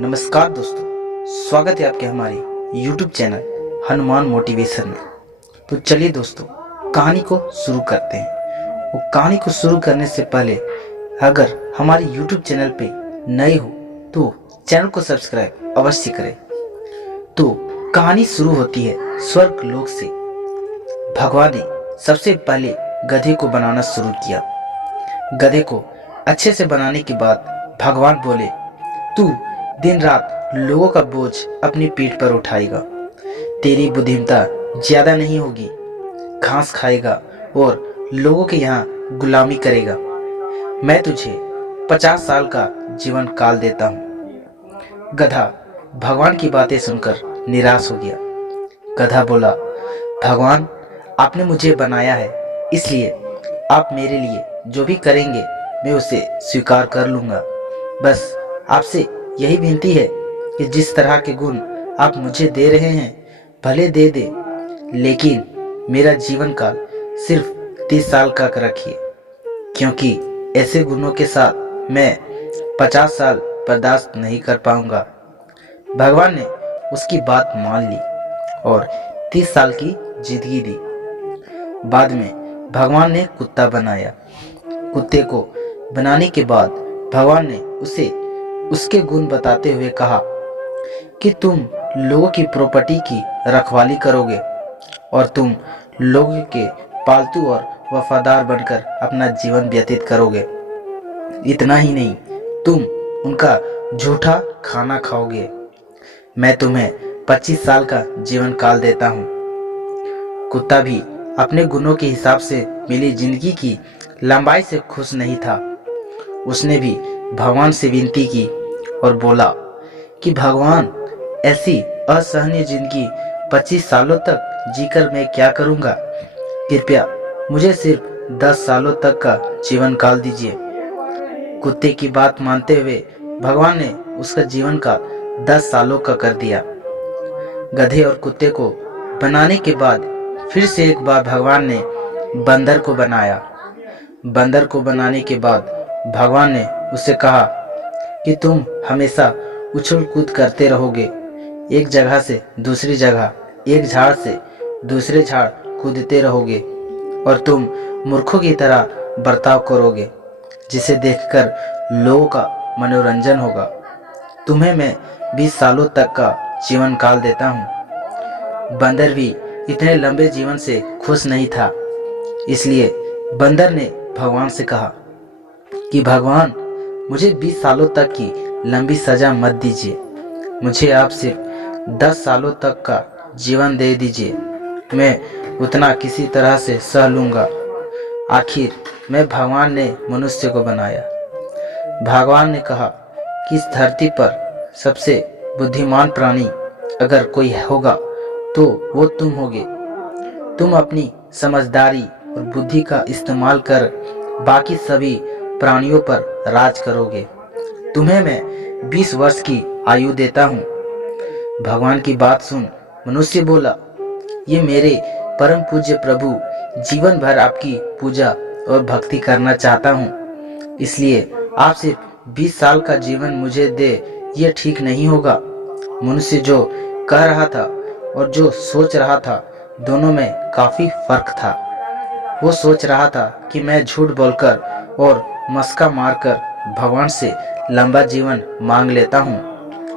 नमस्कार दोस्तों, स्वागत है आपके हमारे YouTube चैनल हनुमान मोटिवेशन में। तो चलिए दोस्तों, कहानी को शुरू करते हैं। वो कहानी को शुरू करने से पहले अगर हमारे YouTube चैनल पे नए हो तो चैनल को सब्सक्राइब अवश्य करें। तो कहानी शुरू होती है स्वर्ग लोक से। भगवान ने सबसे पहले गधे को बनाना शुरू किया। गधे को अच्छे से बनाने के बाद भगवान बोले, तू दिन रात लोगों का बोझ अपनी पीठ पर उठाएगा। तेरी बुद्धिमत्ता ज्यादा नहीं होगी, घास खाएगा और लोगों के यहाँ गुलामी करेगा। मैं तुझे 50 साल का जीवन काल देता हूँ। गधा भगवान की बातें सुनकर निराश हो गया। गधा बोला, भगवान, आपने मुझे बनाया है, इसलिए आप मेरे लिए जो भी करेंगे मैं उसे स्वीकार कर लूंगा। बस आपसे यही विनती है कि जिस तरह के गुण आप मुझे दे रहे हैं भले दे दे, लेकिन मेरा जीवन काल सिर्फ 30 साल का रखिए, क्योंकि ऐसे गुणों के साथ मैं 50 साल बर्दाश्त नहीं कर पाऊंगा। भगवान ने उसकी बात मान ली और 30 साल की जिंदगी दी। बाद में भगवान ने कुत्ता बनाया। कुत्ते को बनाने के बाद भगवान ने उसे उसके गुण बताते हुए कहा कि तुम लोगों की प्रॉपर्टी की रखवाली करोगे और तुम लोगों के पालतू और वफादार बनकर अपना जीवन व्यतीत करोगे। इतना ही नहीं, तुम उनका झूठा खाना खाओगे। मैं तुम्हें 25 साल का जीवन काल देता हूँ। कुत्ता भी अपने गुणों के हिसाब से मिली जिंदगी की लंबाई से खुश नहीं था। उसने भी भगवान से विनती की और बोला कि भगवान, ऐसी असहनीय जिंदगी 25 सालों तक जीकर मैं क्या करूंगा? कृपया मुझे सिर्फ 10 सालों तक का जीवन काल दीजिए। कुत्ते की बात मानते हुए भगवान ने उसका जीवन काल 10 सालों का कर दिया। गधे और कुत्ते को बनाने के बाद फिर से एक बार भगवान ने बंदर को बनाया। बंदर को बनाने के बाद भगवान ने उससे कहा कि तुम हमेशा उछल कूद करते रहोगे, एक जगह से दूसरी जगह, एक झाड़ से दूसरे झाड़ कूदते रहोगे और तुम मूर्खों की तरह बर्ताव करोगे, जिसे देखकर लोगों का मनोरंजन होगा। तुम्हें मैं 20 सालों तक का जीवन काल देता हूँ। बंदर भी इतने लंबे जीवन से खुश नहीं था, इसलिए बंदर ने भगवान से कहा कि भगवान, मुझे 20 सालों तक की लंबी सजा मत दीजिए। मुझे आप सिर्फ 10 सालों तक का जीवन दे दीजिए। मैं उतना किसी तरह से सह लूंगा। आखिर मैं भगवान ने मनुष्य को बनाया। भगवान ने कहा कि इस धरती पर सबसे बुद्धिमान प्राणी अगर कोई होगा तो वो तुम होगे। तुम अपनी समझदारी और बुद्धि का इस्तेमाल कर बाकी सभी प्राणियों पर राज करोगे। तुम्हें मैं 20 वर्ष की आयु देता हूँ। भगवान की बात सुन मनुष्य बोला, ये मेरे परम पूज्य प्रभु, जीवन भर आपकी पूजा और भक्ति करना चाहता हूँ, इसलिए आप सिर्फ 20 साल का जीवन मुझे दे, ये ठीक नहीं होगा। मनुष्य जो कह रहा था और जो सोच रहा था, दोनों में काफी फर्क था। वो सोच रहा था कि मैं झूठ बोलकर और मस्का मारकर भगवान से लंबा जीवन मांग लेता हूँ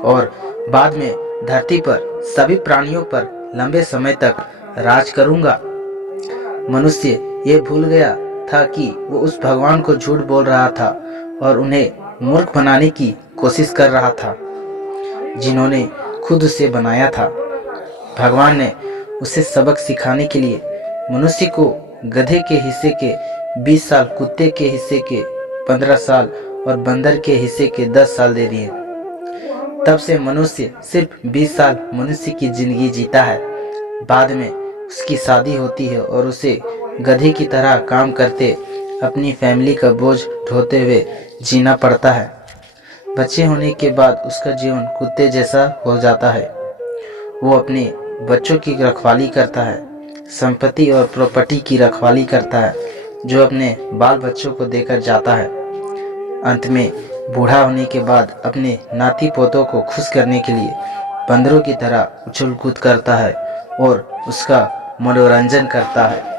और बाद में धरती पर सभी प्राणियों पर लंबे समय तक राज करूँगा। मनुष्य ये भूल गया था कि वो उस भगवान को झूठ बोल रहा था और उन्हें मूर्ख बनाने की कोशिश कर रहा था, जिन्होंने खुद उसे बनाया था। भगवान ने उसे सबक सिखाने के लिए मनुष्य को गधे के हिस्से के 20 साल, कुत्ते के हिस्से के 15 साल और बंदर के हिस्से के 10 साल दे दिए। तब से मनुष्य सिर्फ 20 साल मनुष्य की जिंदगी जीता है। बाद में उसकी शादी होती है और उसे गधे की तरह काम करते, अपनी फैमिली का बोझ ढोते हुए जीना पड़ता है। बच्चे होने के बाद उसका जीवन कुत्ते जैसा हो जाता है। वो अपने बच्चों की रखवाली करता है, संपत्ति और प्रॉपर्टी की रखवाली करता है जो अपने बाल बच्चों को देकर जाता है। अंत में बूढ़ा होने के बाद अपने नाती पोतों को खुश करने के लिए बंदरों की तरह उछल कूद करता है और उसका मनोरंजन करता है।